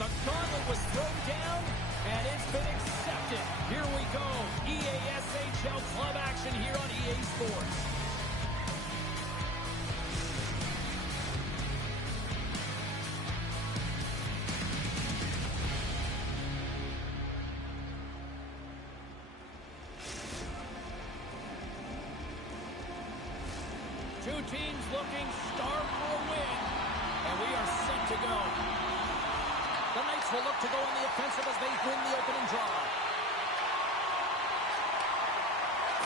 The gauntlet was thrown down, and it's been accepted. Here we go. EASHL club action here on EA Sports. Two teams looking starved for a win, and we are set to go. The Knights will look to go on the offensive as they win the opening draw.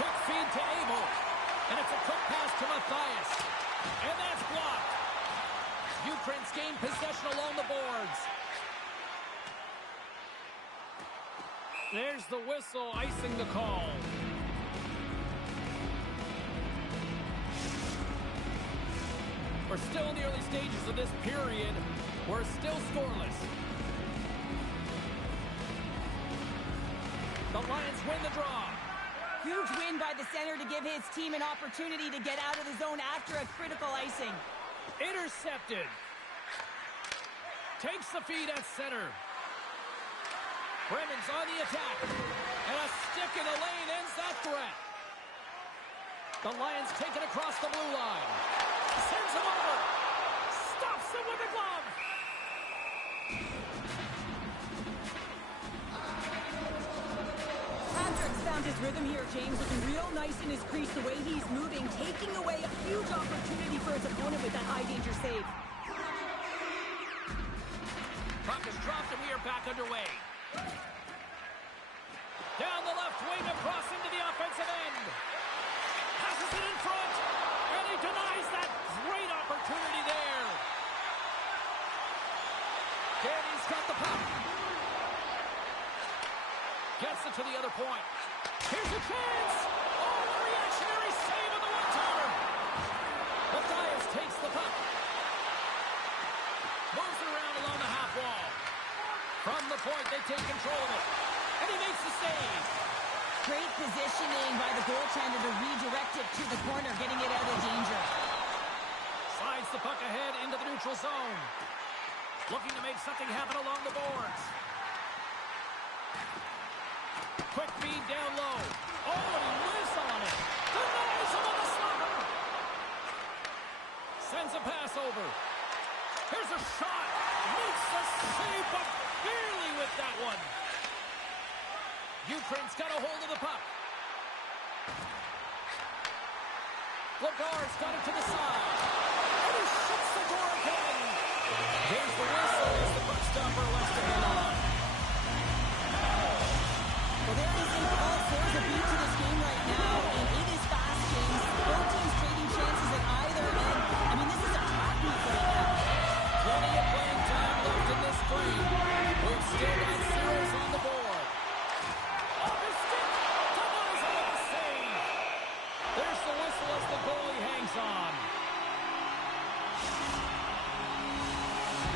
Quick feed to Ithl, and it's a quick pass to Matthias, and that's blocked. Ukraine's gained possession along the boards. There's the whistle, icing the call. We're still in the early stages of this period. We're still scoreless. The Lions win the draw. Huge win by the center to give his team an opportunity to get out of the zone after a critical icing. Intercepted. Takes the feed at center. Brennan's on the attack. And a stick in the lane ends that threat. The Lions take it across the blue line. Sends him over. Stops him with a glove. Patrick's found his rhythm here, James. Looking real nice in his crease, the way he's moving, taking away a huge opportunity for his opponent with that high-danger save. Puck is dropped, and we are back underway. Down the left wing, across into the offensive end. Passes it in front, and he denies that great opportunity there. Danny's got the puck. Gets it to the other point. Here's a chance. Oh, the reactionary save on the one-timer. Matthias takes the puck. Moves it around along the half wall. From the point, they take control of it. And he makes the save. Great positioning by the goaltender to redirect it to the corner, getting it out of danger. Slides the puck ahead into the neutral zone. Looking to make something happen along the boards. Quick feed down low. Oh, and he whiffs on it. Denies him on the slapper. Sends a pass over. Here's a shot. Makes the save, but barely with that one. Ukraine's got a hold of the puck. Lagar's got it to the side. And he shuts the door again. There's the whistle as the puck stopper lets the hand on. Well, there isn't all sorts of beat to this game right now, and it is fast, James. Both teams trading chances at either end. I mean, this is a trap meet right now. Plenty of playing time left in this frame. We've still got zeros on the board. Off his stick. Denies him with the save. There's the whistle as the goalie hangs on.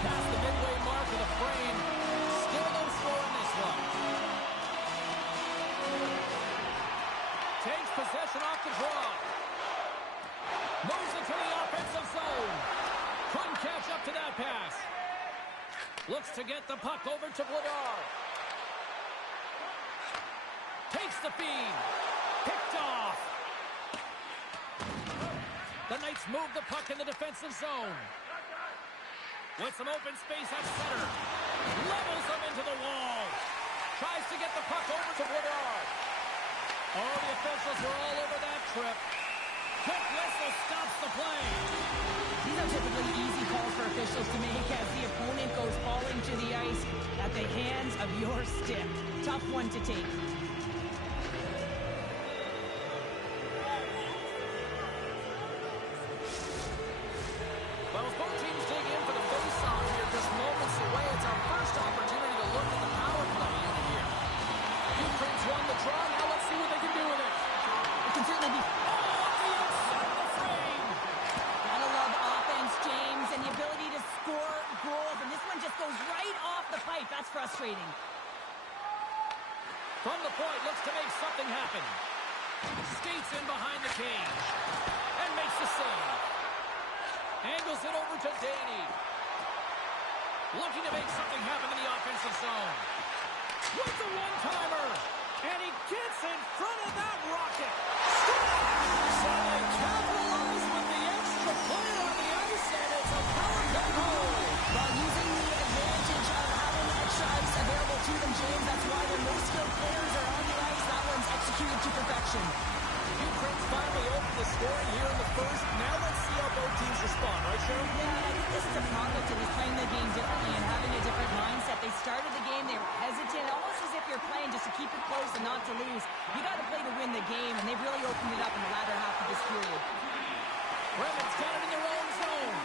Past the midway mark of the frame. Still no score in this one. Takes possession off the draw. Moves it to the offensive zone. Couldn't catch up to that pass. Looks to get the puck over to Vladar. Takes the feed. Picked off. The Knights move the puck in the defensive zone. With some open space at center. Levels them into the wall. Tries to get the puck over to Vladar. Oh, the officials were all over that trip. Quick whistle stops the play. These are typically easy calls for officials to make as the opponent goes falling to the ice at the hands of your stick. Tough one to take. Well, as both teams dig in for the face-off here, just moments away, it's our first opportunity to look at the power play unit here. Ukraine's won the draw. Now let's see what they can do with it. It can certainly be... Off the outside of the frame. Gotta love offense, James, and the ability to score goals. And this one just goes right off the pipe. That's frustrating. From the point, looks to make something happen. Skates in behind the cage. And makes the save. Angles it over to Danny. Looking to make something happen in the offensive zone. With the one-timer. And he gets in front of that rocket. So they capitalize with the extra player on the ice, and it's a power play goal. While using the advantage of having extra ice available to them, James, that's why their most skilled players are on the ice. That one's executed to perfection. Ukraine's finally opened the scoring here in the first. Now let's see how both teams respond, right, Cheryl? Yeah, I think this is a product of just playing the game differently and having a different mindset. They started the game, they were hesitant, almost as if you're playing just to keep it close and not to lose. You got to play to win the game, and they've really opened it up in the latter half of this period. Bremen's got it in their own zone.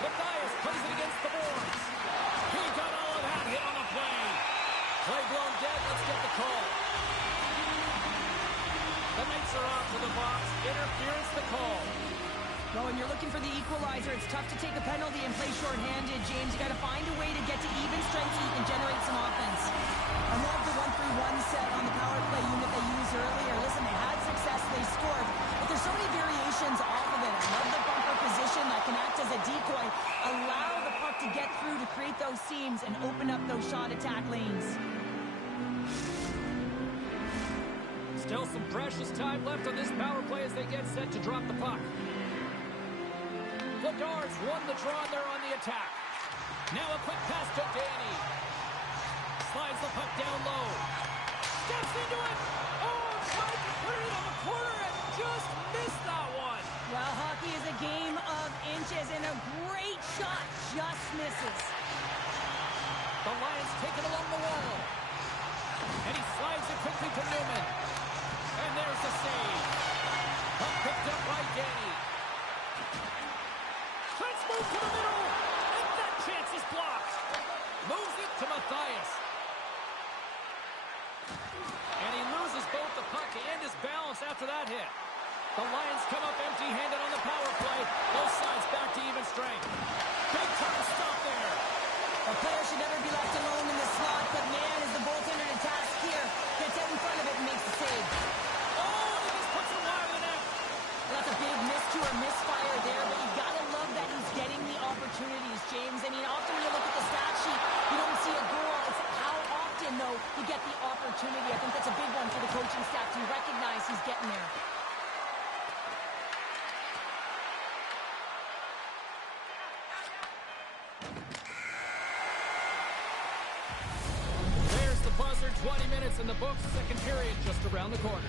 Matthias plays it against the boards. He got all of that hit on the play. Play blown dead. Let's get the call. The Knights are off to the box. Interference the call. Well, when you're looking for the equalizer, it's tough to take a penalty and play shorthanded, James. You got to find a way to get to even strength so you can generate some offense. I love the 1-3-1 set on the power play unit they used earlier. Listen, they had success, they scored, but there's so many variations off of it. I love the bumper position that can act as a decoy, allow the puck to get through to create those seams and open up those shot attack lanes. Still some precious time left on this power play as they get set to drop the puck. Bedard's won the draw there on the attack. Now a quick pass to Danny. Slides the puck down low. Steps into it. Oh, tried to put it on the corner and just missed that one. Well, hockey is a game of inches, and a great shot just misses. The Lions take it along the wall. And he slides it quickly to Newman. And there's the save. Puck picked up by Danny. Let's move to the middle. And that chance is blocked. Moves it to Matthias. And he loses both the puck and his balance after that hit. The Lions come up empty-handed on the power play. Both sides back to even strength. Big time stop there. A player should never be left alone in the slot, but man, is the goaltender to task here. Gets out in front of it and makes the save. Oh, he just puts it wide of the net. That's a big miscue or misfire there, but you gotta love that he's getting the opportunities, James. I mean, often when you look at the stat sheet, you don't see a goal. It's how often, though, you get the opportunity. I think that's a big one for the coaching staff to recognize he's getting there. There's the buzzer, 20 minutes in the books, second period just around the corner.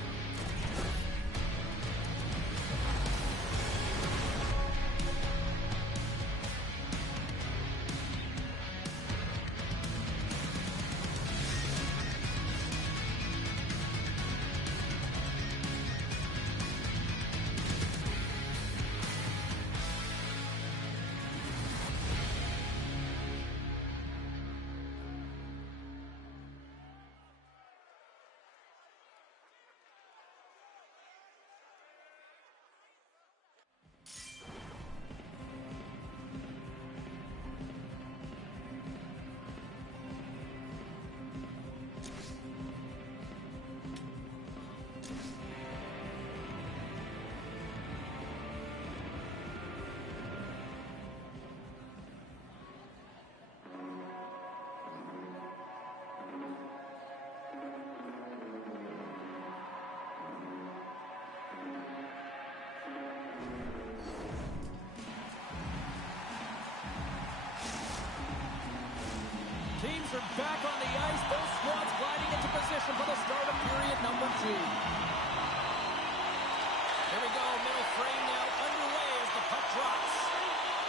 Teams are back on the ice. Both squads gliding into position for the start of period number 2. Here we go. Middle frame now underway as the puck drops.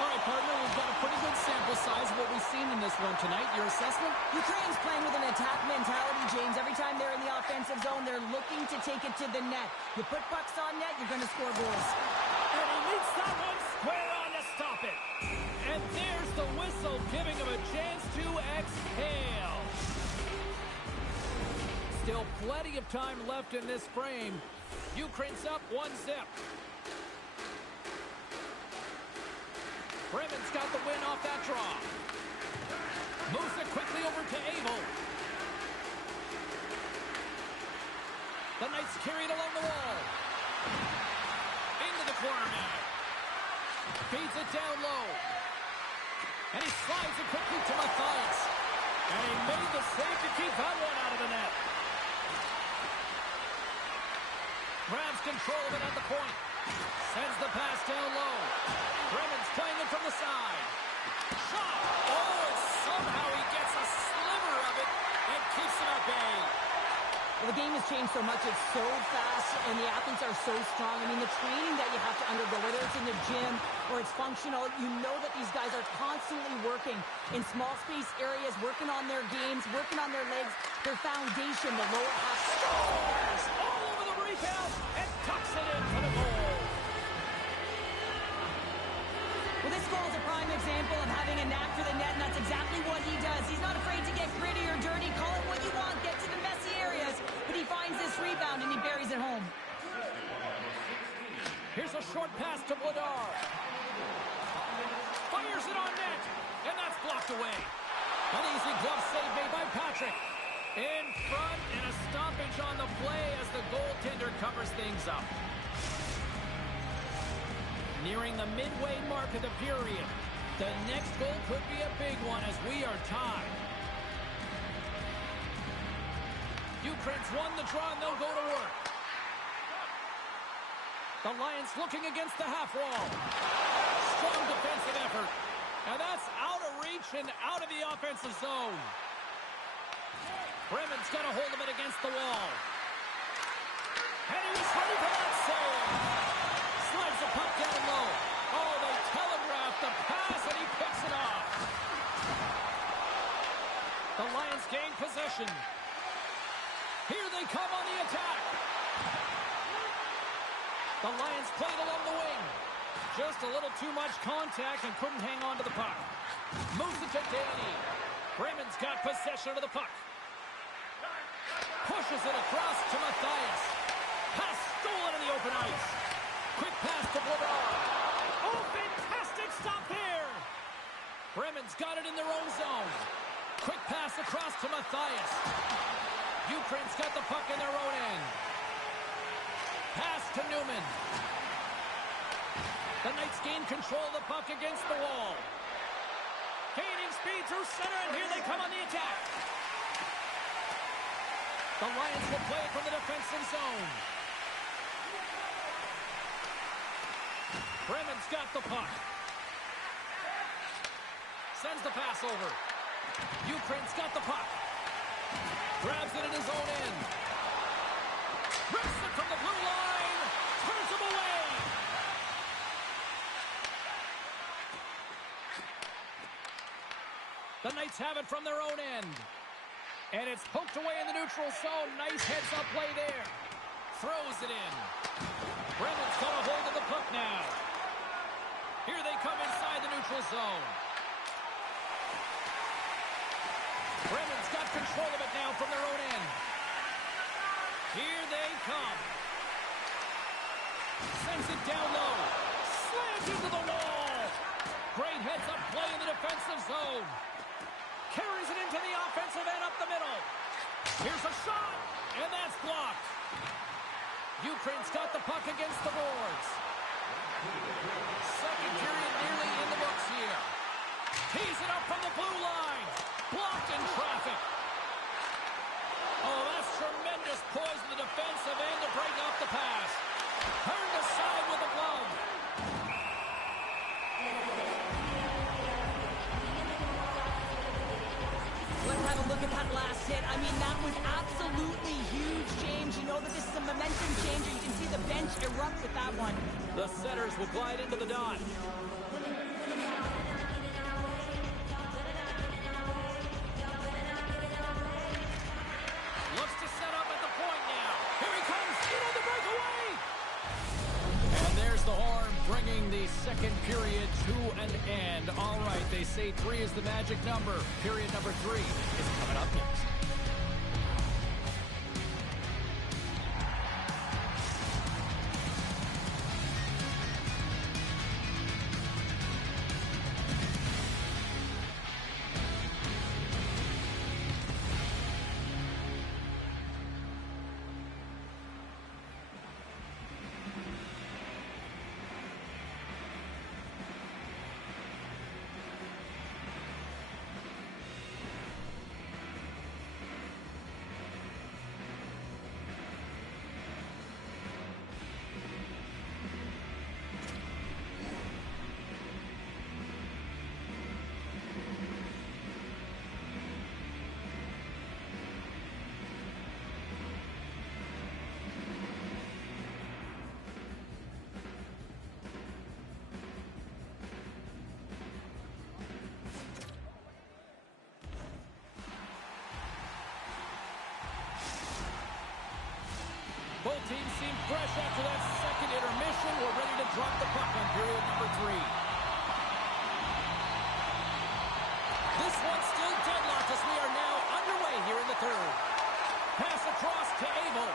All right, partner, we've got a pretty good sample size of what we've seen in this one tonight. Your assessment? Ukraine's playing with an attack mentality, James. Every time they're in the offensive zone, they're looking to take it to the net. You put pucks on net, you're going to score goals. And he meets that one square on to stop it. And there's the whistle, giving him a chance to exhale. Still plenty of time left in this frame. Ukraine's up 1-0. Bremen's got the win off that draw. Moves it quickly over to Ithl. The Knights carry it along the wall. Into the corner now. Feeds it down low. And he slides it quickly to Matthias. And he made the save to keep that one out of the net. Grabs control of it at the point. Sends the pass down low. Bremen's playing it from the side. Shot! Oh, and somehow he gets a sliver of it and keeps it at bay. Well, the game has changed so much. It's so fast, and the athletes are so strong. I mean, the training that you have to undergo, whether it's in the gym or it's functional, you know that these guys are constantly working in small space areas, working on their games, working on their legs, their foundation, the lower half. Scores! All over the rebound and tucks it in for the goal. Well, this goal is a prime example of having a knack for the net, and that's exactly what he does. He's not afraid to get gritty or dirty, call it what you want, get to the messy areas, but he finds this rebound and he buries it home. Here's a short pass to Vladar. Fires it on net, and that's blocked away. An easy glove save made by Patrick. In front, and a stoppage on the play as the goaltender covers things up. Nearing the midway mark of the period. The next goal could be a big one as we are tied. Ukraine's won the draw and they'll go to work. The Lions looking against the half wall. Strong defensive effort. And that's out of reach and out of the offensive zone. Bremen's got a hold of it against the wall. And he was ready for that save. Slides the puck down low. Oh, they telegraphed the pass, and he picks it off. The Lions gain possession. Here they come on the attack. The Lions played along the wing. Just a little too much contact and couldn't hang on to the puck. Moves it to Danny. Bremen's got possession of the puck. Pushes it across to Matthias. Pass stolen in the open ice. Quick pass to Vladar. Oh, fantastic stop there. Bremen's got it in their own zone. Quick pass across to Matthias. Ukraine's got the puck in their own end. Pass to Newman. The Knights gain control of the puck against the wall. Gaining speed through center, and here they come on the attack. The Lions will play it from the defensive zone. Bremen's got the puck. Sends the pass over. Ukraine's got the puck. Grabs it in his own end. Rips it from the blue line. Turns him away. The Knights have it from their own end. And it's poked away in the neutral zone. Nice heads-up play there. Throws it in. Bremen's got a hold of the puck now. Here they come inside the neutral zone. Bremen's got control of it now from their own end. Here they come. Sends it down low. Slams into the wall. Great heads-up play in the defensive zone. Carries it into the offensive end up the middle. Here's a shot, and that's blocked. Ukraine's got the puck against the boards. Second period nearly in the books here. Tees it up from the blue line. Blocked in traffic. Oh, that's tremendous poise in the defensive end to break off the pass. Turned aside with a glove. Let's have a look at that last hit. I mean, that was absolutely huge, James. You know that this is a momentum changer. You can see the bench erupt with that one. The setters will glide into the dot. Looks to set up at the point now. Here he comes. In on the breakaway. And there's the horn, bringing the second period to an end. All right, they say 3 is the magic number. Period number 3 is coming up next. Looking fresh after that second intermission. We're ready to drop the puck on period number 3. This one's still deadlocked as we are now underway here in the third. Pass across to Ithl.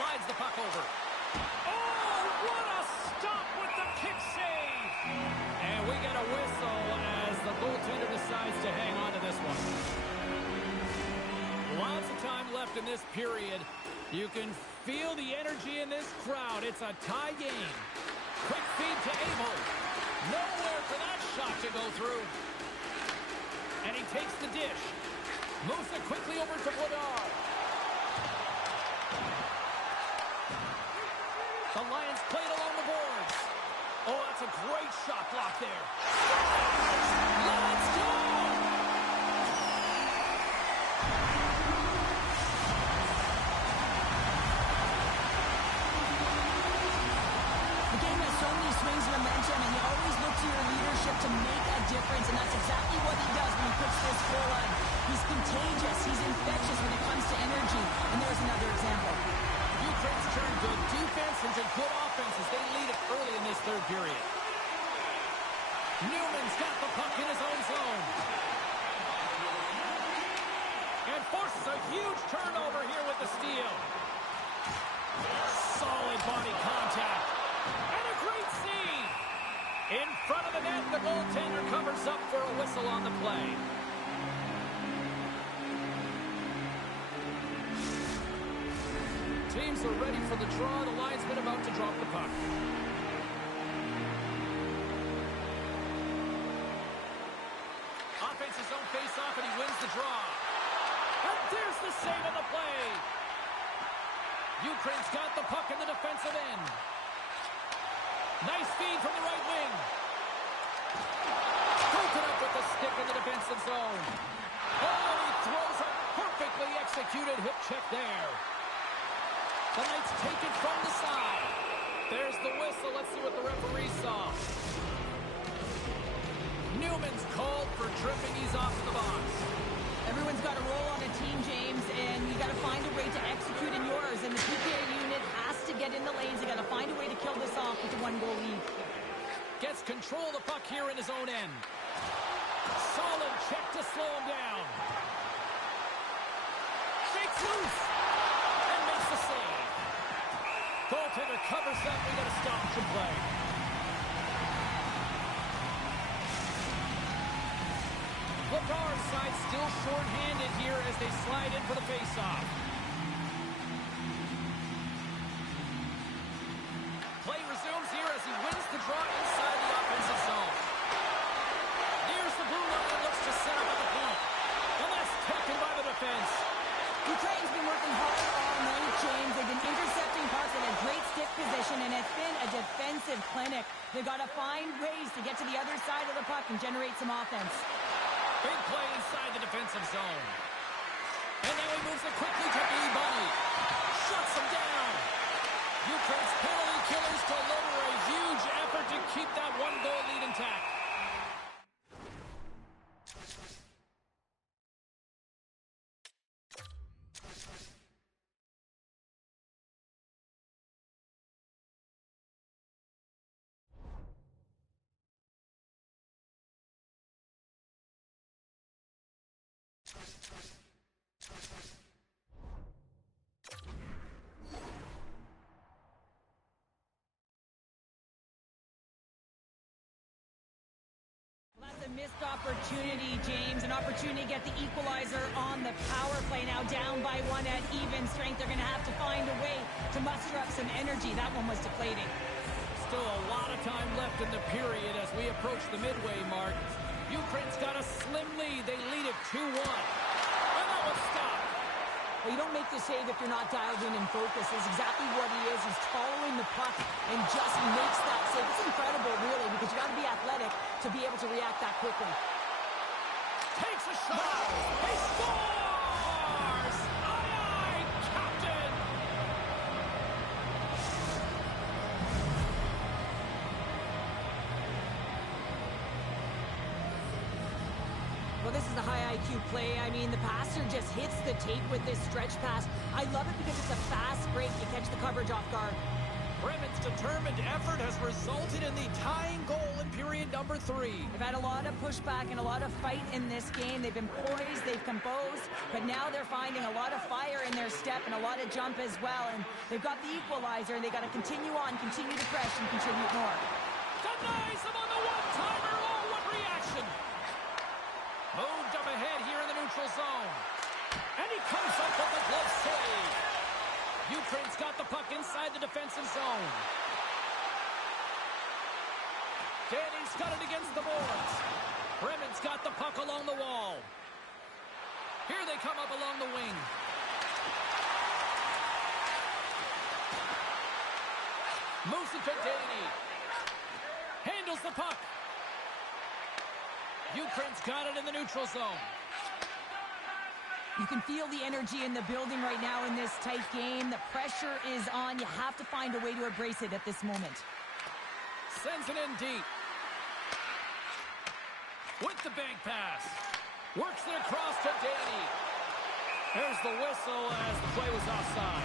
Slides the puck over. Oh, what a stop with the kick save! And we get a whistle as the goaltender decides to hang on to this one. Lots of time left in this period. You can feel the energy in this crowd. It's a tie game. Quick feed to Ithl. Nowhere for that shot to go through. And he takes the dish. Moves it quickly over to Woodard. The Lions played along the boards. Oh, that's a great shot block there. Let's go! The game has so many swings and momentum, and you always look to your leadership to make a difference, and that's exactly what he does when he puts this goal on. He's contagious. He's infectious when it comes to energy. And there's another example. Ukraine's turned good defense into good offense as they lead it early in this third period. Newman's got the puck in his own zone. And forces a huge turnover here with the steal. Solid body contact. And a great save. In front of the net, the goaltender covers up for a whistle on the play. Teams are ready for the draw. The linesman about to drop the puck. Offense's zone face-off, and he wins the draw. And there's the save on the play. Ukraine's got the puck in the defensive end. Nice feed from the right wing. Broken up with the stick in the defensive zone. Oh, he throws a perfectly executed hip check there. The Knights take it from the side. There's the whistle. Let's see what the referee saw. Newman's called for tripping. He's off in the box. Everyone's got a role on a team, James, and you got to find a way to execute in yours. And the PK unit has to get in the lanes. They got to find a way to kill this off with a 1-goal lead. Gets control of the puck here in his own end. Solid check to slow him down. Shakes loose. And makes the save. Goaltender covers that. We got a stoppage in play. Woodard's side still short-handed here as they slide in for the face-off. Play resumes here as he wins the draw inside the offensive zone. Nears the blue line and looks to set up at the point. And that's taken by the defense. Ukraine's been working hard all night, James. They've been intercepting pucks in a great stick position, and it's been a defensive clinic. They've got to find ways to get to the other side of the puck and generate some offense. Big play inside the defensive zone. And now he moves it quickly to B. Bunny. Shuts him down. Ukraine's penalty killers deliver a huge effort to keep that 1-goal lead intact. That's a missed opportunity, James. An opportunity to get the equalizer on the power play. Now down by 1 at even strength. They're going to have to find a way to muster up some energy. That one was deflating. Still a lot of time left in the period as we approach the midway mark. Ukraine's got a slim lead. They lead it 2-1. And that one's stopped. Well, you don't make the save if you're not dialed in and focused. It's exactly what he is. He's following the puck and just makes that save. It's incredible, really, because you got to be athletic to be able to react that quickly. Takes a shot. He scores! Aye, aye, Captain! Well, this is a high IQ play. I mean, the passer just hits the tape with this stretch pass. I love it because it's a fast break. You catch the coverage off guard. Bremen's determined effort has resulted in the tying goal in period number 3. They've had a lot of pushback and a lot of fight in this game. They've been poised, they've composed, but now they're finding a lot of fire in their step and a lot of jump as well. And they've got the equalizer, and they've got to continue on, continue to press, and contribute more. Denies him on the one-timer. Oh, what reaction! Moved up ahead here in the neutral zone. And he comes up with the glove save. Ukraine's got the puck inside the defensive zone. Danny's got it against the boards. Bremen's got the puck along the wall. Here they come up along the wing. Moves it to Danny. Handles the puck. Ukraine's got it in the neutral zone. You can feel the energy in the building right now in this tight game. The pressure is on. You have to find a way to embrace it at this moment. Sends it in deep. With the bank pass. Works it across to Danny. There's the whistle as the play was offside.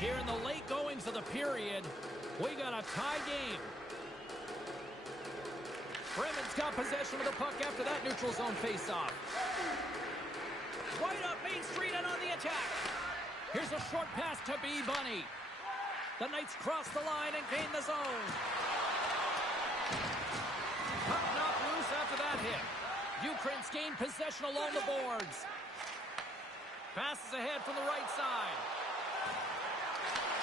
Here in the late goings of the period, we got a tie game. Bremen's got possession of the puck after that neutral zone faceoff. Right up Main Street and on the attack. Here's a short pass to B. Bunny. The Knights cross the line and gain the zone. Puck knocked loose after that hit. Ukraine's gained possession along the boards. Passes ahead from the right side.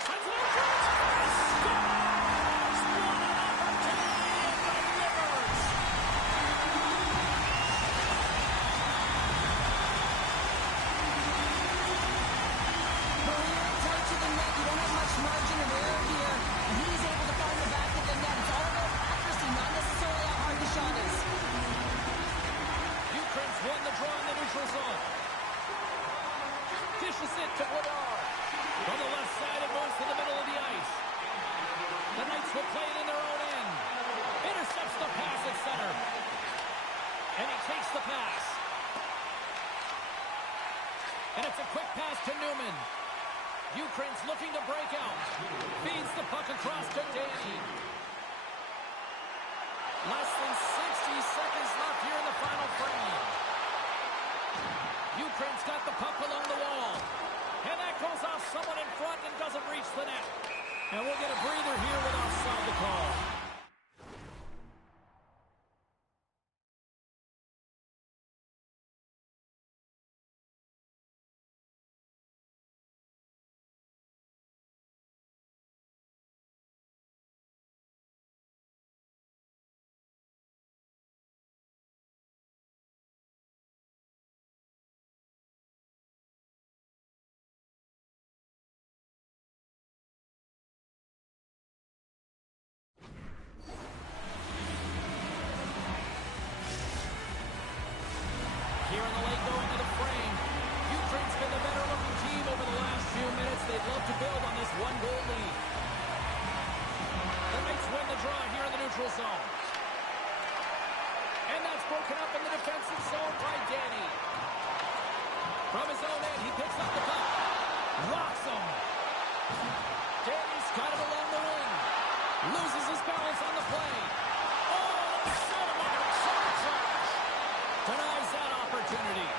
Sends it over. Scores! What an opportunity and delivers! Well, when you're tight to the net, you don't have much margin of error here. And he's able to find the back of the net. It's all about accuracy, not necessarily how hard the shot is. Ukraine's won the draw in the neutral zone. Dishes it to Woodard. From the left side, it moves to the middle of the ice. The Knights will play it in their own end. Intercepts the pass at center. And he takes the pass. And it's a quick pass to Newman. Ukraine's looking to break out. Feeds the puck across to Danny. Less than 60 seconds left here in the final frame. Ukraine's got the puck along the wall. And that goes off someone in front and doesn't reach the net. And we'll get a breather here with offside the call. Here in the late going of the frame, Ukraine's been the better looking team over the last few minutes. They'd love to build on this one-goal lead. The Knights win the draw here in the neutral zone. And that's broken up in the defensive zone by Danny. From his own end, he picks up the puck. Rocks him. Danny's got it along the wing. Loses his balance on the play. Oh, set him up in a charge. Denies that opportunity.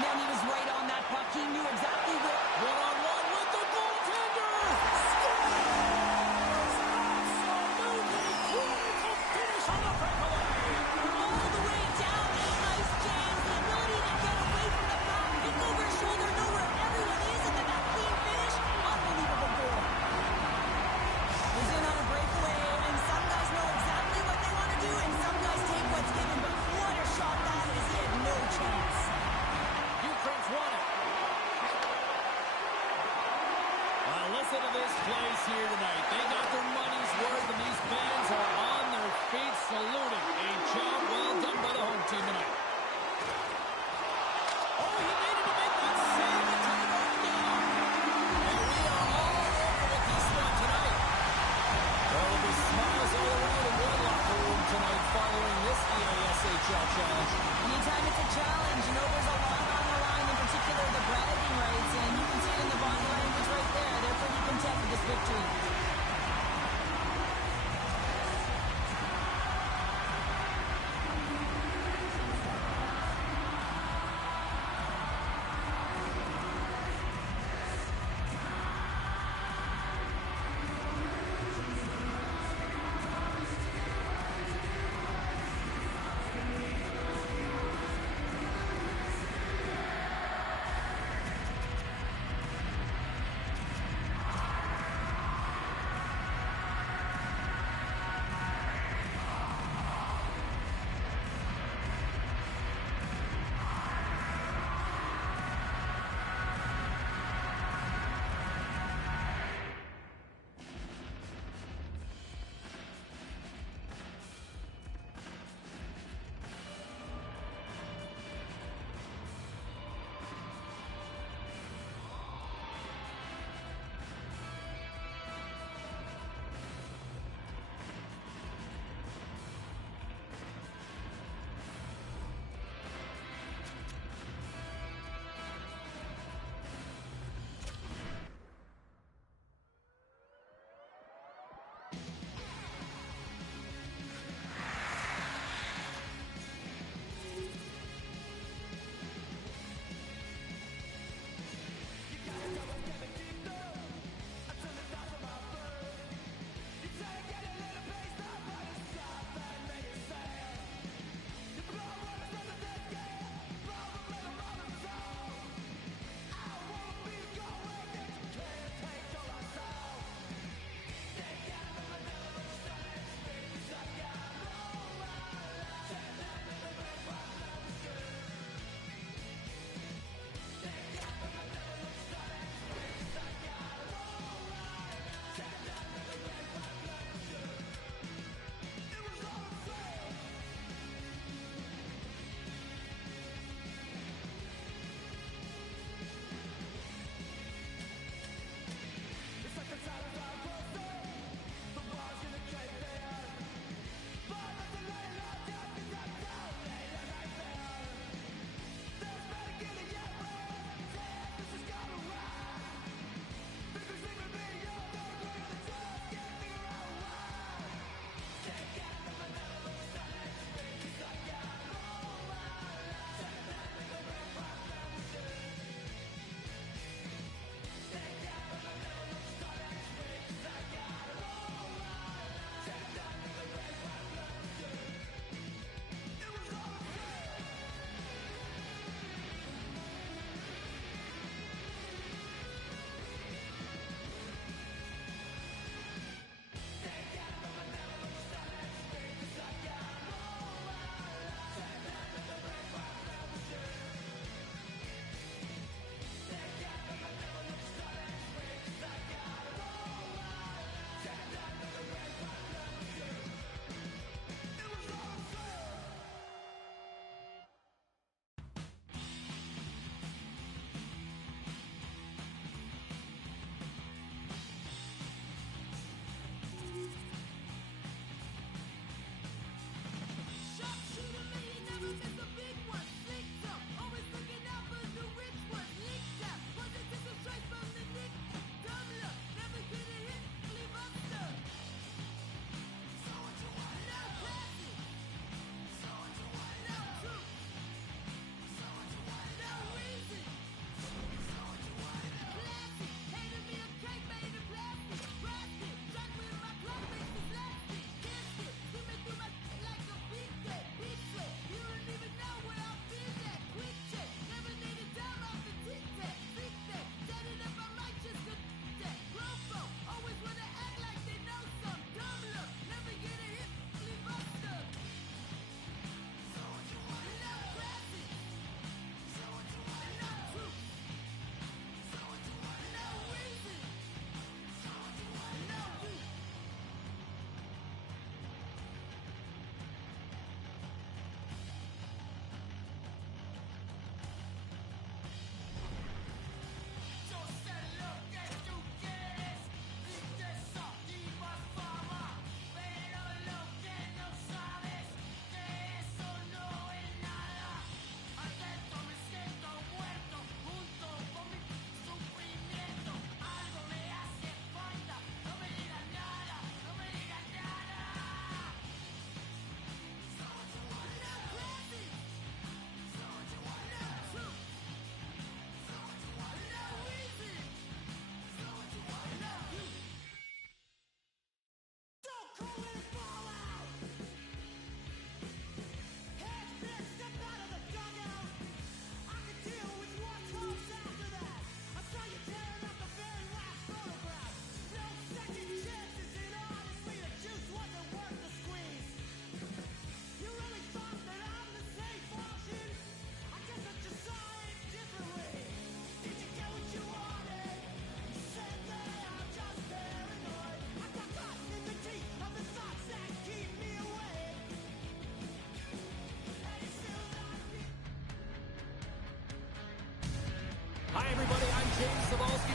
Man, he was right on that puck. He knew exactly where. One-on-one with the goaltender. Scores! Absolutely critical finish on the breakaway. All the way down the ice, James. The ability to get away from the puck, look over his shoulder, know where everyone is, and then that clean finish. Unbelievable goal. He's in on a breakaway, and some guys know exactly what they want to do, and some guys take what's given, but what a shot that is. He had no chance. Ukraine's won it.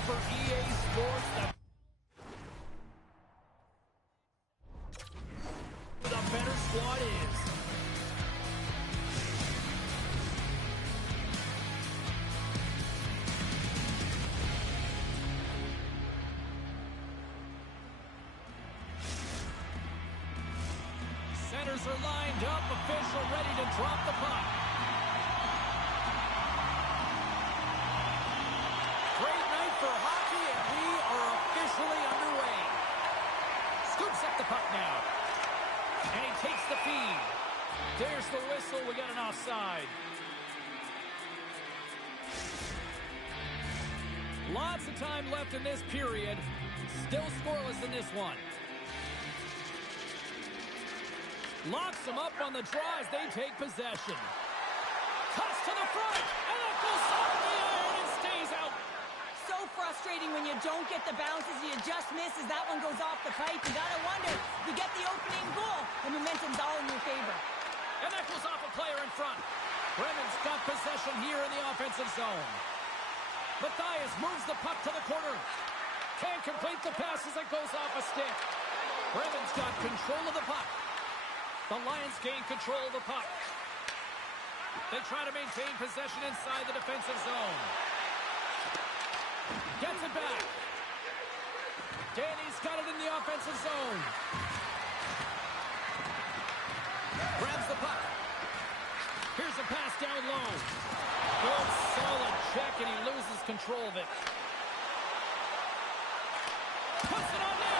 for EA Sports. The better squad is. Centers are lined up, official ready to drop the puck. Great night for hockey, and we are officially underway. Scoops up the puck now. And he takes the feed. There's the whistle. We got an offside. Lots of time left in this period. Still scoreless in this one. Locks them up on the draw as they take possession. Cuts to the front. And it goes off the iron and stays out. So frustrating when you don't get the bounces. You just miss as that one goes off the pipe. You gotta wonder if you get the opening goal. The momentum's all in your favor. And that goes off a player in front. Bremen's got possession here in the offensive zone. Matthias moves the puck to the corner. Can't complete the pass as it goes off a stick. Bremen's got control of the puck. The Lions gain control of the puck. They try to maintain possession inside the defensive zone. Gets it back. Danny's got it in the offensive zone. Grabs the puck. Here's a pass down low. Good solid check, and he loses control of it. Puts it on net.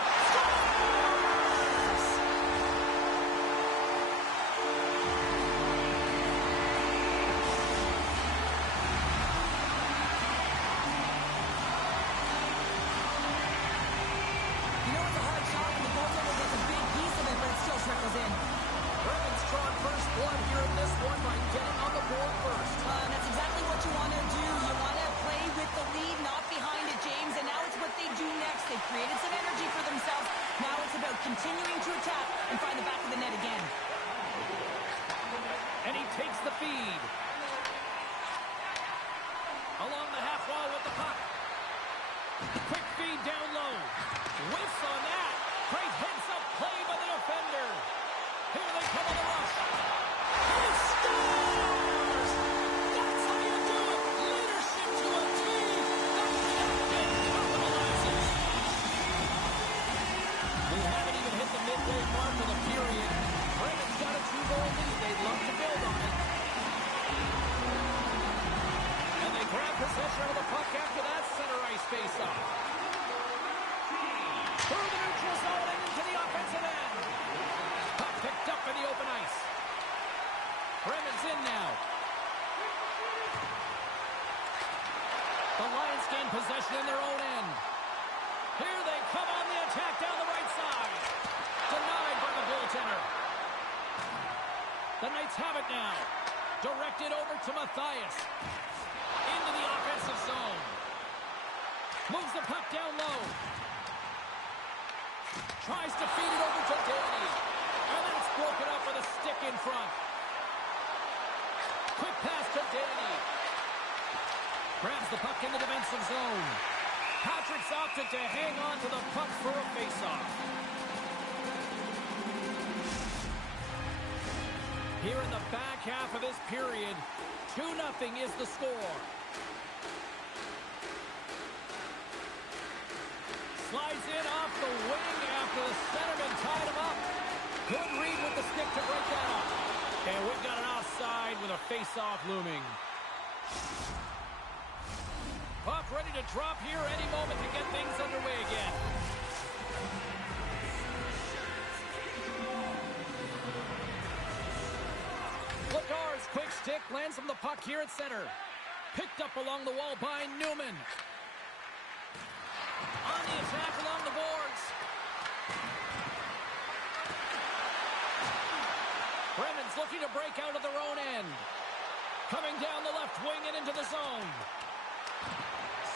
Continuing to attack and find the back of the net again. And he takes the feed. Along the half wall with the puck. Quick feed down low. Whiffs on that. Great heads-up play by the defender. Here they come on the rush. He scores! That's how you do it. Leadership to a team. The captain capitalizes. We haven't even hit the midway mark of the period. Bremen's got a 2-goal lead. They'd love to build on it. And they grab possession of the puck after that center ice face-off. Through the neutral zone and into the offensive end. Puck picked up in the open ice. Bremen's in now. The Lions gain possession in their own end. Here they come on the attack down the right side. Denied by the goaltender. The Knights have it now. Directed over to Matthias. Into the offensive zone. Moves the puck down low. Tries to feed it over to Danny. And then it's broken up with a stick in front. Quick pass to Danny. Grabs the puck in the defensive zone. Patrick's opted to hang on to the puck for a face-off. Here in the back half of this period, 2-0 is the score. Slides in off the wing after the centerman tied him up. Good read with the stick to break that up. And we've got an offside with a face-off looming. Puck ready to drop here any moment to get things underway again. Lagar's quick stick lands him the puck here at center. Picked up along the wall by Newman. On the attack along the boards. Bremen's looking to break out of their own end. Coming down the left wing and into the zone.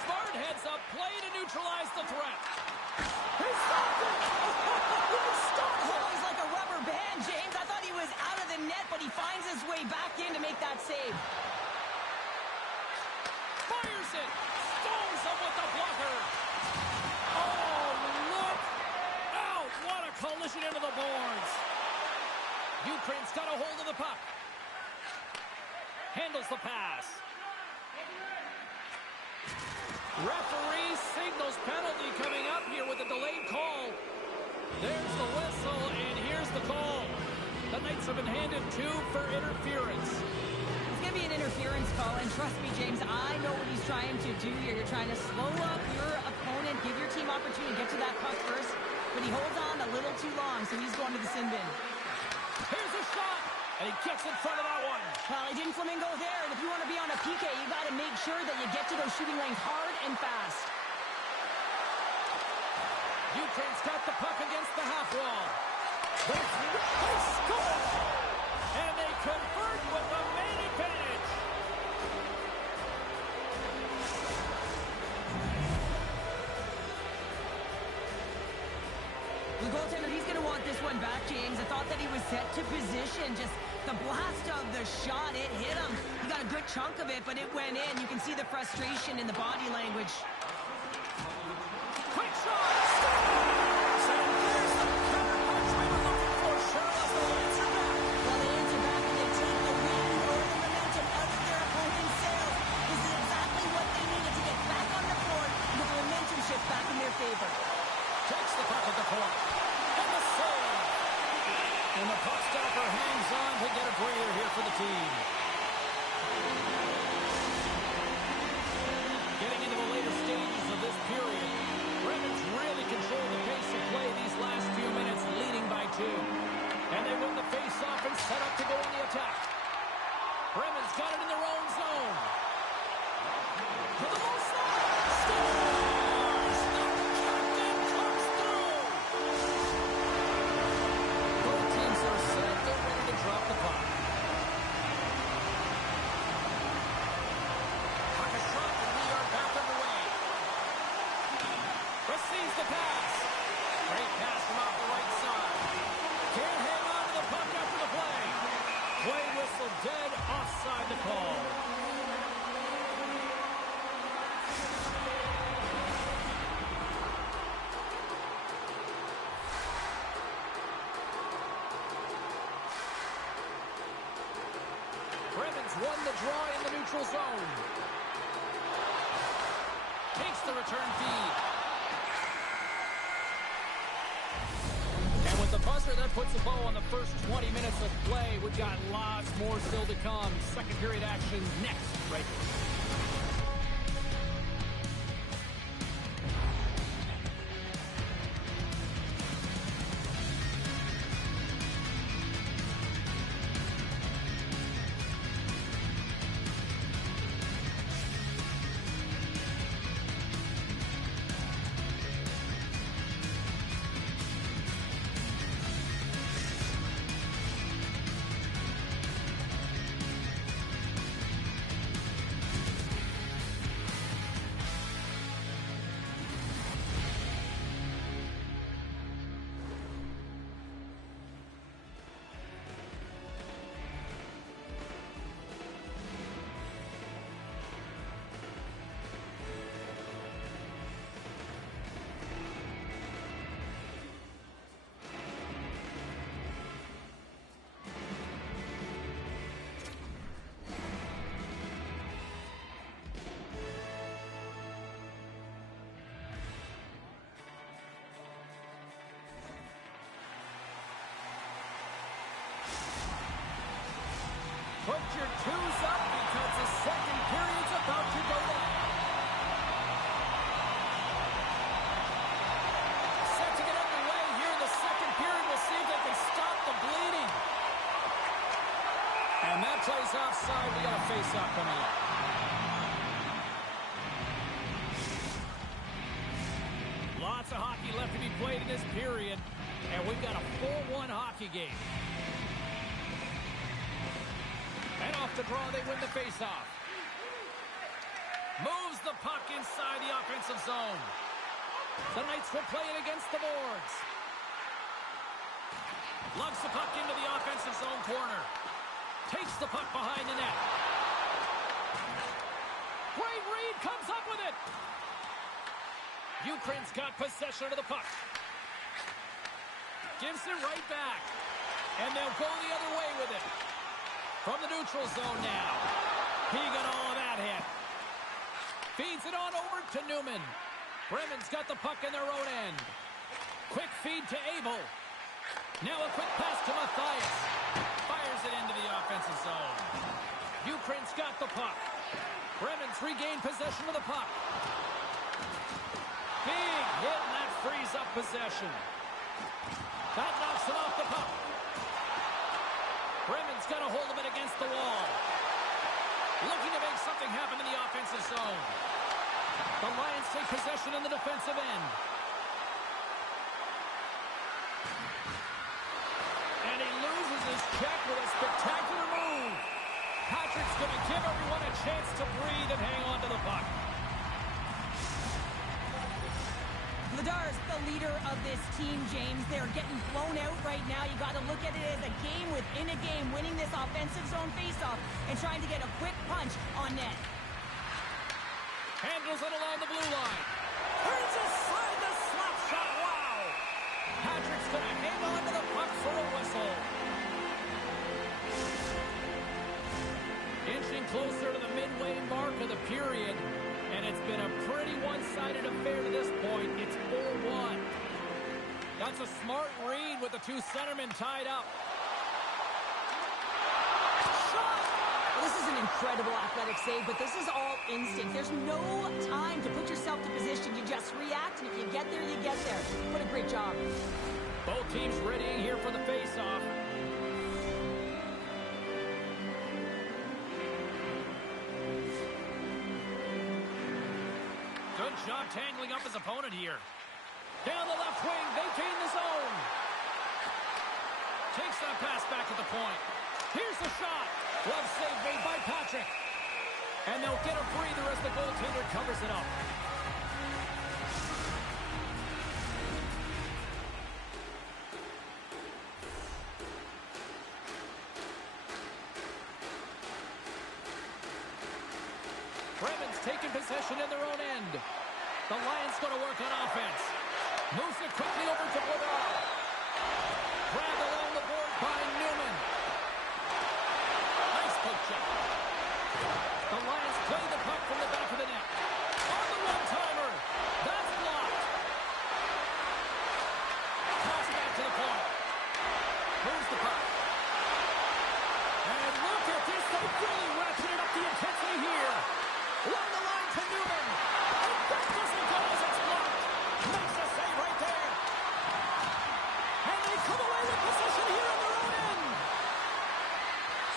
Smart heads up play to neutralize the threat. He stopped it! He's like a rubber band, James. I thought he was out of the net, but he finds his way back in to make that save. Fires it! Stones him with the blocker! Collision into the boards. Ukraine's got a hold of the puck. Handles the pass. Referee signals penalty coming up here with a delayed call. There's the whistle, and here's the call. The Knights have been handed 2 for interference. It's going to be an interference call, and trust me, James, I know what he's trying to do here. You're trying to slow up your opponent, give your team opportunity to get to that puck first, but he holds on a little too long, so he's going to the sin bin. Here's a shot, and he gets in front of that one. Well, he didn't flamingo there, and if you want to be on a PK, you got to make sure that you get to those shooting lanes hard and fast. Ukraine's got the puck against the half wall. They score! And they convert with the main advantage. The goaltender, he's going to want this one back, James. I thought that he was set to position. Just the blast of the shot, it hit him. He got a good chunk of it, but it went in. You can see the frustration in the body language. Quick shot! Scores! And there's the counterpunch we were looking for. Charlotte will answer back. Well, they answer back and they take the wind or the momentum out of their opponent's sails. This is exactly what they needed to get back on the board and get the momentum shift back in their favor. Takes the puck at the point. And the save. And the puck stopper hangs on to get a breather here for the team. Getting into the later stages of this period, Bremen's really controlled the pace of play these last few minutes, leading by 2. And they win the face-off and set up to go on the attack. Bremen's got it in their own zone. To the low slot. Scores! The captain comes through. Both teams are set. They're ready to drop the puck. Puck is dropped and we are back underway. Receives the pass. Great pass from off the right side. Can't hang on to the puck after the play. Play whistle dead, offside the call. Bremen's won the draw in the neutral zone. Takes the return feed. And with the buzzer, that puts a bow on the first 20 minutes of play. We've got lots more still to come. Second period action next, right here. Put your twos up because the second period's about to go down. Set to get underway here in the second period. We'll see if they can stop the bleeding. And that plays offside. We got a face-off coming up. Lots of hockey left to be played in this period. And we've got a 4-1 hockey game. And off the draw, they win the faceoff. Moves the puck inside the offensive zone. The Knights will play it against the boards. Lugs the puck into the offensive zone corner. Takes the puck behind the net. Great read, comes up with it. Ukraine's got possession of the puck. gives it right back. And they'll go the other way with it. From the neutral zone now. He got all of that hit. Feeds it on over to Newman. Bremen's got the puck in their own end. Quick feed to Ithl. Now a quick pass to Mathias. Fires it into the offensive zone. Ukraine's got the puck. Bremen's regained possession of the puck. Big hit, and that frees up possession. That knocks him off the puck. Bremen's got a hold of it against the wall. Looking to make something happen in the offensive zone. The Lions take possession in the defensive end. And he loses his check with a spectacular move. Patrick's going to give everyone a chance to breathe and hang on to the puck. Vladar's the leader of this team, James. They're getting blown out right now. You got to look at it as a game within a game, winning this offensive zone faceoff and trying to get a quick punch on net. Handles it along the blue line. Turns aside the slap shot. Wow! Patrick's going to hang on to the puck for a whistle. Inching closer to the midway mark of the period. And it's been a pretty one-sided affair to this point. It's 4-1. That's a smart read with the two centermen tied up. Shot! Well, this is an incredible athletic save, but this is all instinct. There's no time to put yourself to position. You just react, and if you get there, you get there. What a great job. Both teams readying here for the face-off. Good job tangling up his opponent here. Down the left wing, they gain the zone. Takes that pass back at the point. Here's the shot. Glove save made by Patrick. And they'll get a breather as the goaltender covers it up. Bremen's taking possession in their own end. The Lions going to work on offense. Moves it quickly over to Brodeur. Grabbed along the board by Newman. Nice poke check. The Lions play the puck from the back of the net. On the one-timer. That's blocked. Pass back to the point. Moves the puck. And look at this. They really ratcheted up the intensity here. Along the line to Newman. And that doesn't go as it's blocked. Makes a save right there. And they come away with possession here on their own end.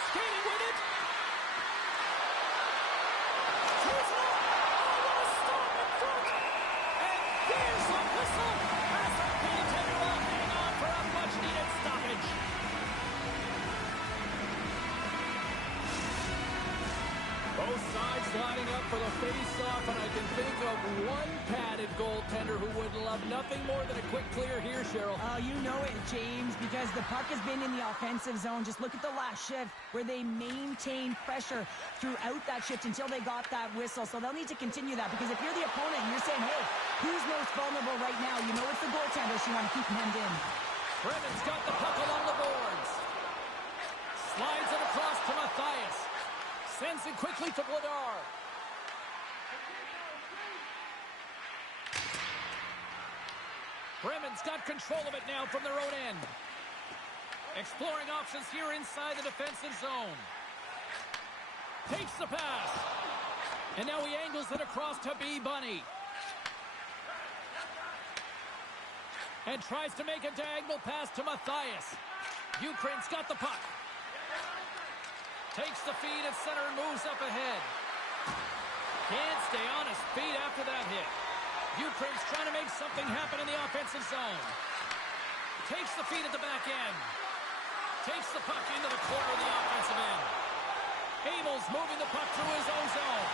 Skating with it. Takes it up. Oh, what a stop in front. And there's a whistle. As the goaltender will hang on for a much-needed stoppage. Both sides lining up for the face-off, and I can think of one padded goaltender who would love nothing more than a quick clear here, Cheryl. Oh, you know it, James, because the puck has been in the offensive zone. Just look at the last shift where they maintained pressure throughout that shift until they got that whistle. So they'll need to continue that, because if you're the opponent and you're saying, hey, who's most vulnerable right now? You know it's the goaltender, so you want to keep him hemmed in. Bremen's got the puck along the boards. Slides it across to Mathias. Sends it quickly to Brodeur. Bremen's got control of it now from their own end. Exploring options here inside the defensive zone. Takes the pass. And now he angles it across to B. Bunny. And tries to make a diagonal pass to Mathias. Ukraine's got the puck. Takes the feed at center and moves up ahead. Can't stay on his feet after that hit. Ukraine's trying to make something happen in the offensive zone. Takes the feed at the back end. Takes the puck into the corner of the offensive end. Abel's moving the puck through his own zone.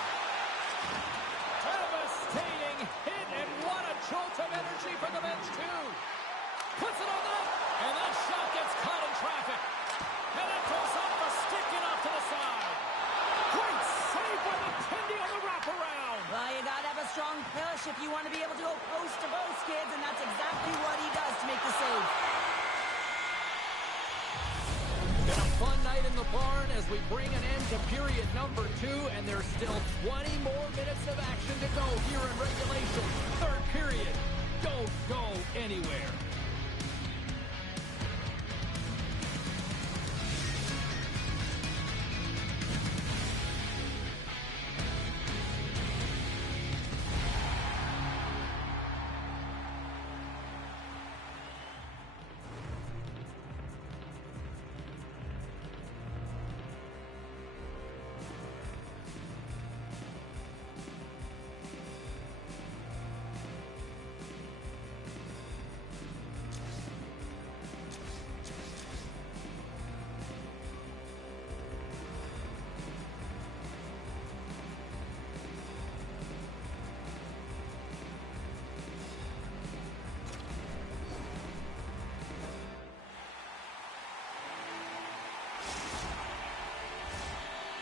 Devastating hit, and what a jolt of energy for the bench, too. Puts it on the net, and that shot gets caught in traffic. And that goes off a stick and off to the side. Great save by the Tendy on the wraparound. Well, you got to have a strong push if you want to be able to go post to post, kids, and that's exactly what he does to make the save. as we bring an end to period number 2, and there's still 20 more minutes of action to go here in regulation. Third period. Don't go anywhere.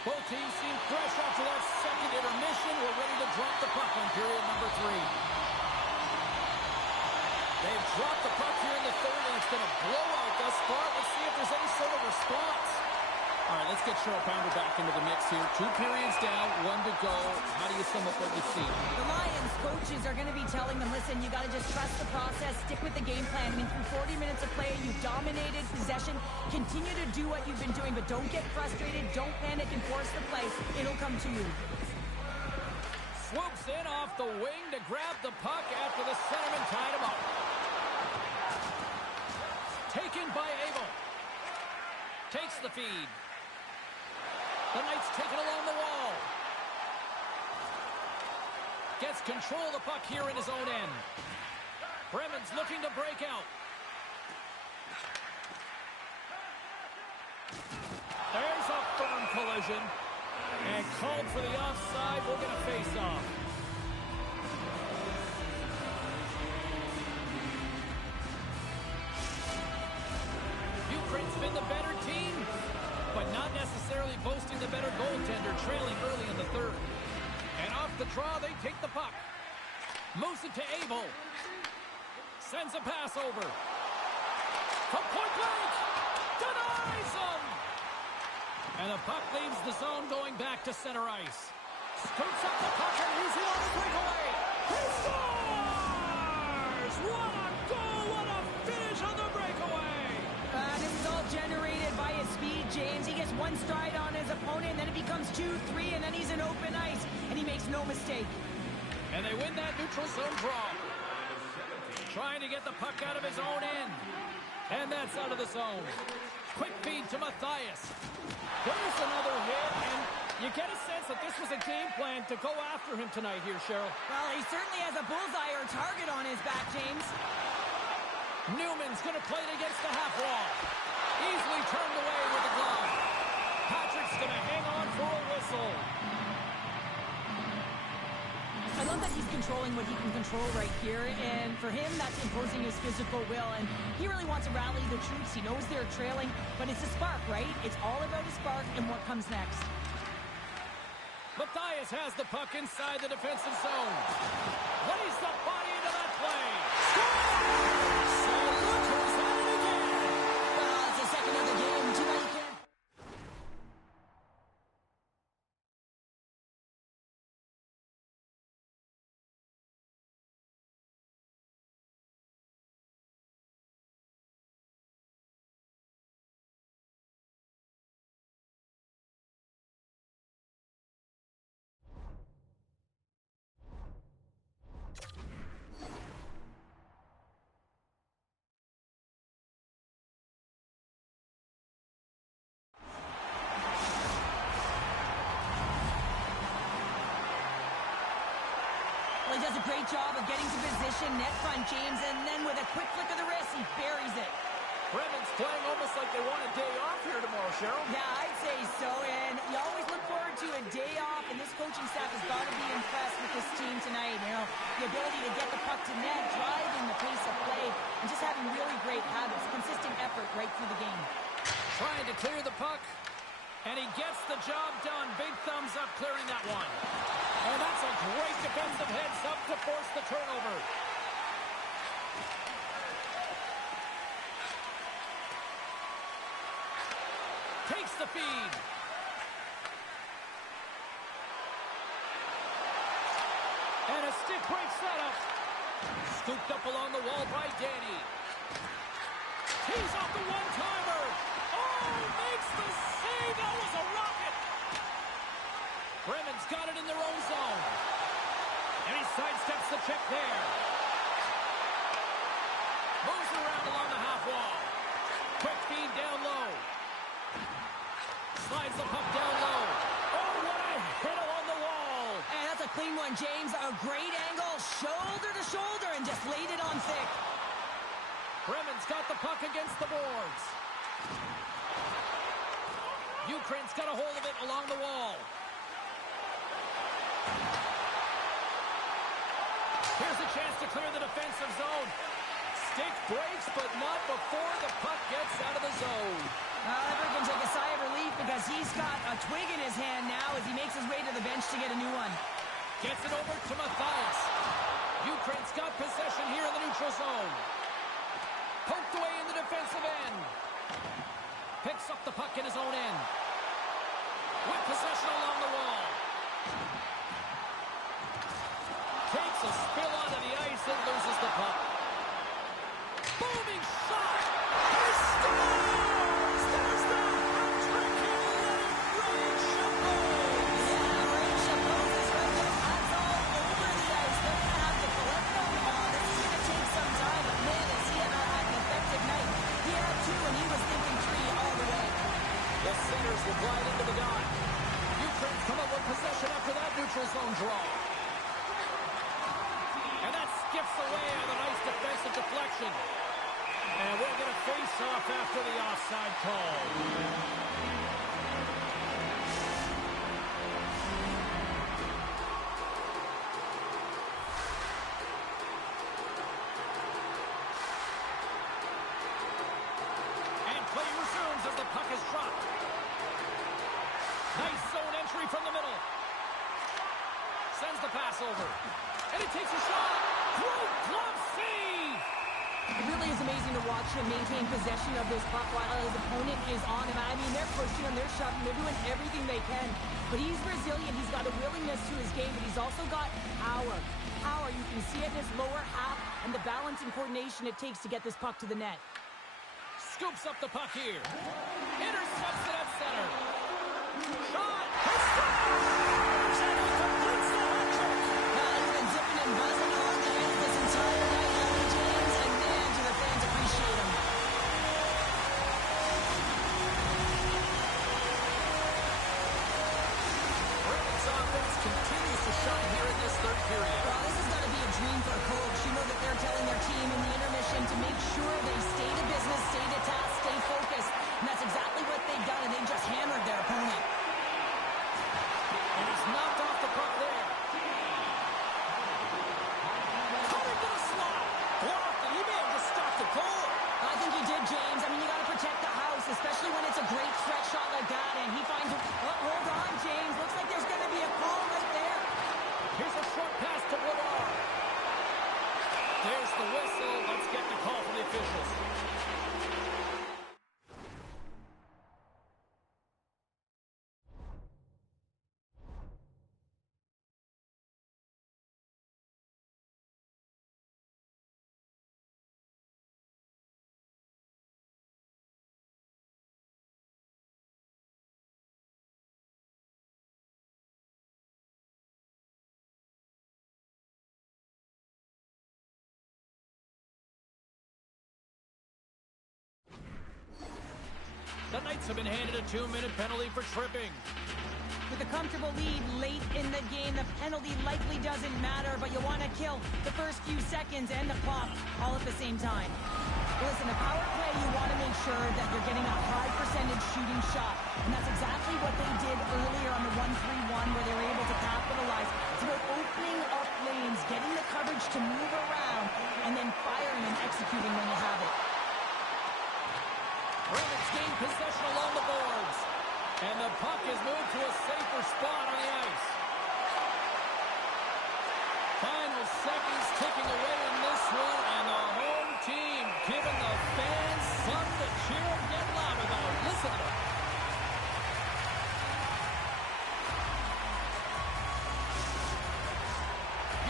Both teams seem fresh after that second intermission. We're ready to drop the puck on period number 3. They've dropped the puck here in the third, and it's been a blowout thus far. Let's see if there's any sort of response. All right, let's get Cheryl Pounder back into the mix here. 2 periods down, 1 to go. How do you sum up what you've seen? The Lions coaches are going to be telling them, listen, you got to just trust the process, stick with the game plan. I mean, through 40 minutes of play, you've dominated possession. Continue to do what you've been doing, but don't get frustrated. Don't panic and force the play. It'll come to you. Swoops in off the wing to grab the puck after the centerman tied him up. Taken by Abel. Takes the feed. The Knights take it along the wall. Gets control of the puck here in his own end. Bremen's looking to break out. There's a firm collision. And called for the offside. We're going to face off. Ukraine's been the better team, but not necessarily boasting the better goaltender, trailing early in the third. And off the draw, they take the puck. Moves it to Abel. Sends a pass over. From point blank. Denies him. And the puck leaves the zone going back to center ice. Scoops up the puck and uses it on the breakaway. He scores! What a goal! What a finish on the breakaway! This is all generated by his speed, James. He gets one stride on his opponent, and then it becomes 2, 3, and then he's in open ice, and he makes no mistake. And they win that neutral zone draw. Trying to get the puck out of his own end. And that's out of the zone. Quick feed to Matthias. There's another hit, and you get a sense that this was a game plan to go after him tonight here, Cheryl. Well, he certainly has a bullseye or target on his back, James. Newman's going to play it against the half wall. Easily turned away with the glove. Patrick's going to hang on for a whistle. I love that he's controlling what he can control right here, and for him, that's imposing his physical will, and he really wants to rally the troops. He knows they're trailing, but it's a spark, right? It's all about a spark and what comes next. Matthias has the puck inside the defensive zone. Lays the body into that play. Scores! So look who's at it again. Well, it's the second of the game. Too bad you can't. Well, he does a great job of getting to position, net front, James, and then with a quick flick of the wrist, he buries it. Bremen's playing almost like they want a day off here tomorrow, Cheryl. Yeah, I'd say so, and you always look forward to a day off, and this coaching staff has got to be impressed with this team tonight. You know, the ability to get the puck to net, driving the pace of play, and just having really great habits, consistent effort right through the game. Trying to clear the puck, and he gets the job done. Big thumbs up clearing that one. And that's a great defensive heads up to force the turnover. Takes the feed. And a stick break setup. Scooped up along the wall by Danny. Tees off the one-timer. Oh, makes the save. That was a rocket. Bremen's got it in their own zone. And he sidesteps the check there. Moves around along the half wall. Quick feed down low. Slides the puck down low. Oh, what a hit along the wall. And that's a clean one, James. A great angle, shoulder to shoulder, and just laid it on thick. Bremen's got the puck against the boards. Ukraine's got a hold of it along the wall. Here's a chance to clear the defensive zone. Stick breaks, but not before the puck gets out of the zone. Everett can take a sigh of relief because he's got a twig in his hand now as he makes his way to the bench to get a new one. Gets it over to Matthias. Ukraine's got possession here in the neutral zone. Poked away in the defensive end. Picks up the puck in his own end. With possession along the wall. Takes a spill onto the ice and loses the puck. Booming shot! He scores! There's the hat-trick in Ray Chabot! Yeah, Ray Chabot is right there. That's all over the ice. They're going to have to collect them all. This is going to take some time, but man, has he ever had an effective night. He had two, and he was thinking three all the way. The centers will glide into the dot. Ukraine's come up with possession after that neutral zone draw. And that skips away on a nice defensive deflection. And we'll get a face-off after the offside call. As the puck is dropped. Nice zone entry from the middle. Sends the pass over. And he takes a shot. Great glove save. It really is amazing to watch him maintain possession of this puck while his opponent is on him. I mean, they're pushing him, they're shoving, they're doing everything they can. But he's resilient. He's got a willingness to his game, but he's also got power. Power, you can see it in his lower half and the balance and coordination it takes to get this puck to the net. Scoops up the puck here. Intercepts it at center. Shot. And he completes the hat-trick. He's been zipping and buzzing along the end this entire night, Young James, and man, do the fans appreciate him. Bremen's offense continues to shine here in this third period. Well, this has got to be a dream for a coach. You know that they're telling their team in the intermission to make sure they stay to business, stay to task, stay focused. And that's exactly what they've done, and they just hammered their opponent. And he's knocked off the puck there. Coming to the slot. Blocked, and he may have just stopped the goal. I think he did, James. I mean, you got to protect the house, especially when it's a great stretch shot like that, and he finds it. Oh, hold on, James. Looks like there's going to be a call right there. Here's a short pass to Woodard. There's the whistle. Let's get the call from the officials. The Knights have been handed a 2-minute penalty for tripping. With a comfortable lead late in the game, the penalty likely doesn't matter, but you want to kill the first few seconds and the clock all at the same time. Listen, a power play, you want to make sure that you're getting a high percentage shooting shot, and that's exactly what they did earlier on the 1-3-1 where they were able to capitalize. It's about opening up lanes, getting the coverage to move around, and then firing and executing when you have it. Bremen's gained possession along the boards. And the puck is moved to a safer spot on the ice. Final seconds ticking away in this one, and the home team giving the fans something to cheer and get loud about. Listen to them.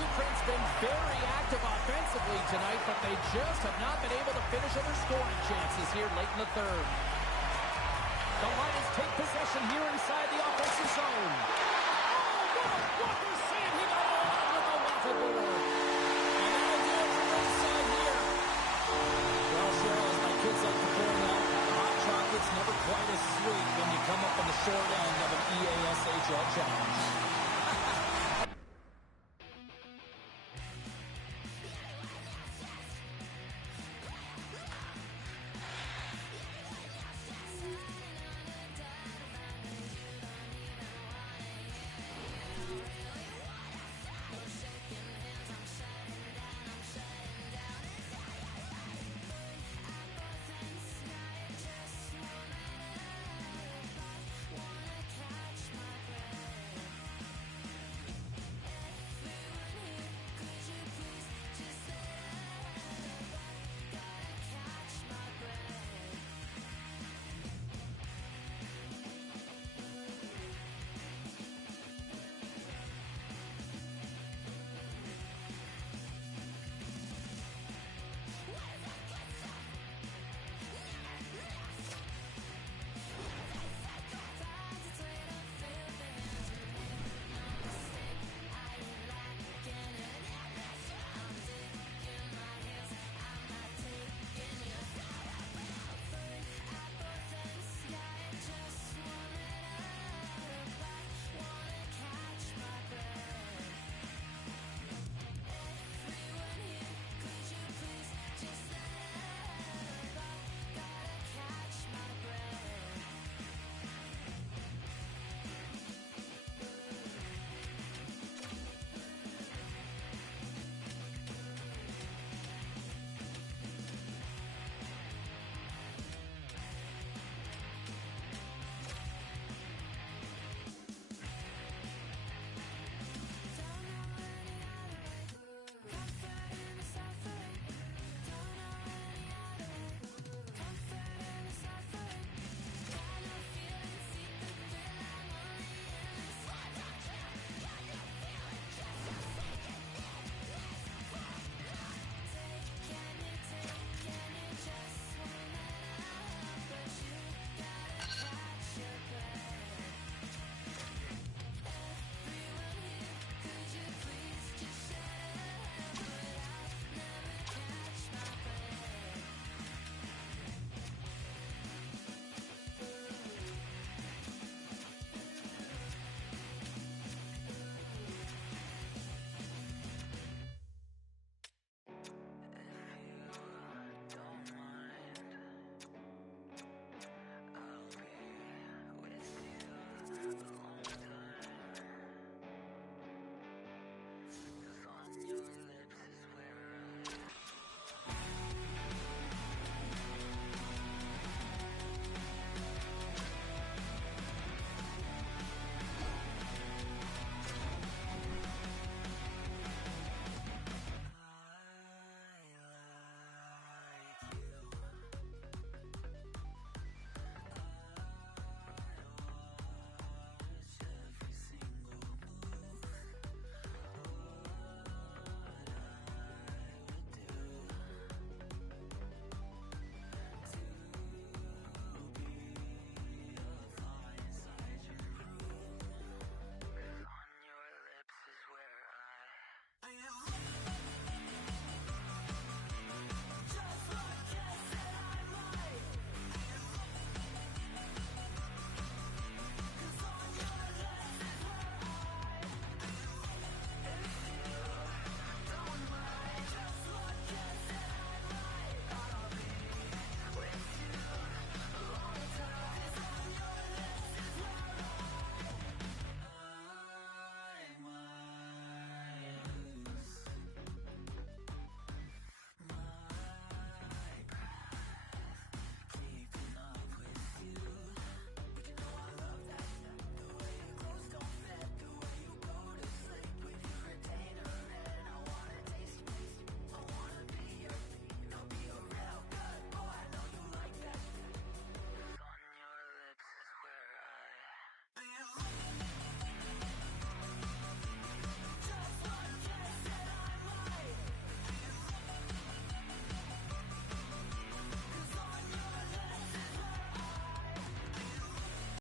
Ukraine they just have not been able to finish on their scoring chances here late in the third. The Lions take possession here inside the offensive zone. Oh, what a blocker save! He got all out with the waffle board. And that'll do it from ringside here. Well, Cheryl, as my kids like to point out, hot chocolate's never quite as sweet when you come up on the short end of an EASHL challenge.